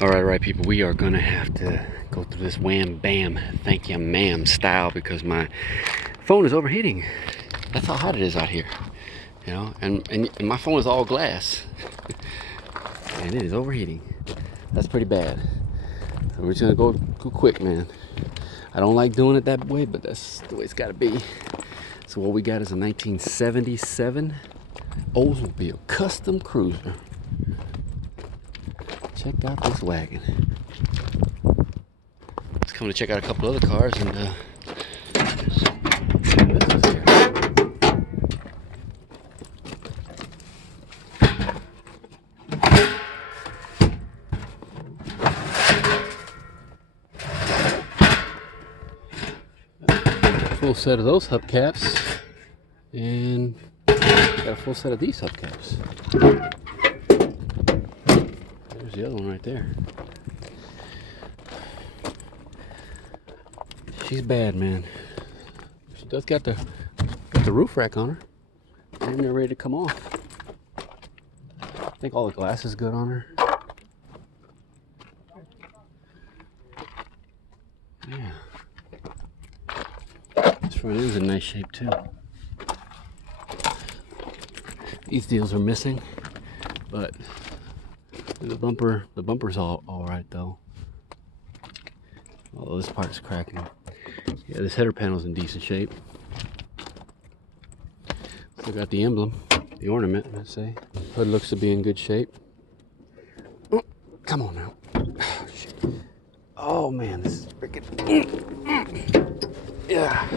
All right, people, we are gonna have to go through this wham bam thank you ma'am style because my phone is overheating. That's how hot it is out here, you know, and my phone is all glass and it is overheating. That's pretty bad. So we're just gonna go quick, man. I don't like doing it that way, but that's the way it's gotta be. So what we got is a 1977 Oldsmobile custom cruiser. Check out this wagon. Let's come to check out a couple other cars and see what this is here. Full set of those hubcaps, and got a full set of these hubcaps. There's the other one right there. She's bad, man. She does got the roof rack on her, and they're ready to come off. I think all the glass is good on her. Yeah. This front end is in nice shape too. These deals are missing, but the bumper's all right though. Although this part is cracking. Yeah, this header panel's in decent shape. Still got the emblem, the ornament, let's say. Hood looks to be in good shape. Oh, come on now. Oh, shit. Oh man, this is freaking. Yeah.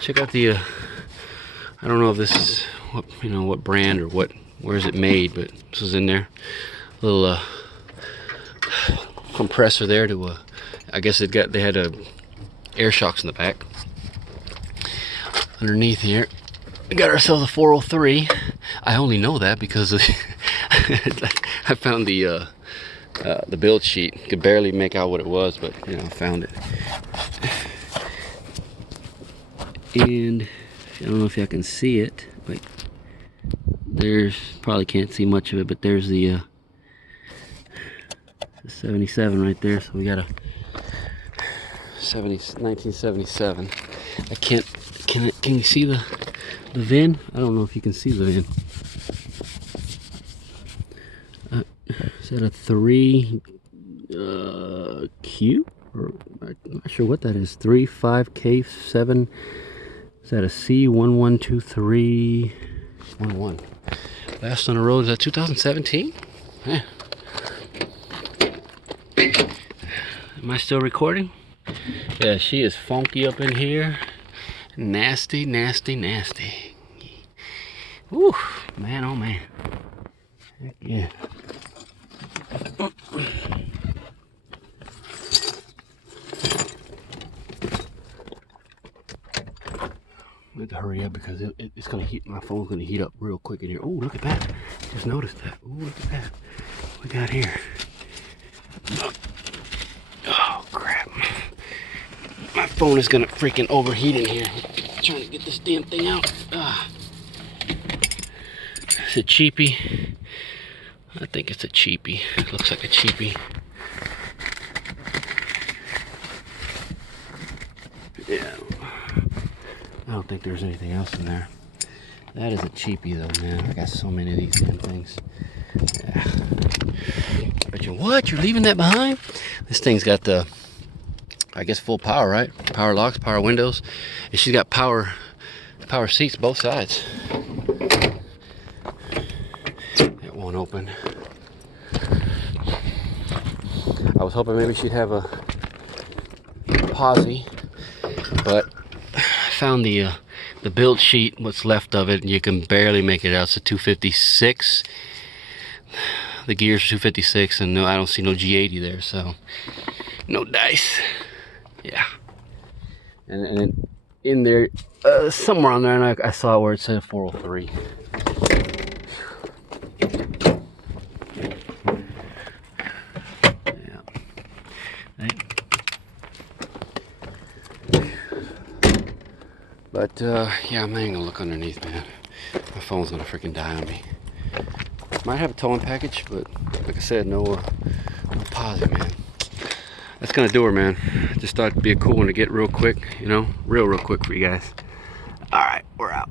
Check out the. I don't know if this is what brand or where is it made, but this is in there. A little compressor there to I guess they had air shocks in the back. Underneath here we got ourselves a 403. I only know that because I found the build sheet. Could barely make out what it was, but I found it. And I don't know if y'all can see it, but there's, probably can't see much of it, but there's the 77 right there. So we got a 1977. Can you see the VIN? I don't know if you can see the VIN. Is that a 3 Q? Or I'm not sure what that is. 35K7. Is that a C112311? Last on the road, is that 2017? Yeah. Am I still recording? Yeah, she is funky up in here. Nasty, nasty, nasty. Woo, man, oh man. Heck yeah. I have to hurry up because it's gonna heat. My phone's gonna heat up real quick in here. Oh, look at that! Just noticed that. Oh, look at that. What we got here? Oh crap! My phone is gonna freaking overheat in here. I'm trying to get this damn thing out. It's a cheapie. I think it's a cheapie. It looks like a cheapie. Yeah. I don't think there's anything else in there. That is a cheapie though, man. I got so many of these damn things. Yeah. But what? You're leaving that behind? This thing's got the, I guess, full power, right? Power locks, power windows. And she's got power seats both sides. It won't open. I was hoping maybe she'd have a posi, but I found the build sheet, what's left of it, and you can barely make it out. It's a 256. The gears are 256, and no, I don't see no G80 there, so no dice. Yeah. And in there, somewhere on there, and I saw where it said 403. Yeah. Right. But yeah, I'm not even gonna look underneath, man. My phone's gonna freaking die on me. Might have a towing package, but like I said, no posi, man. That's gonna do her, man. Just thought it'd be a cool one to get real quick, you know, real quick for you guys. All right, we're out.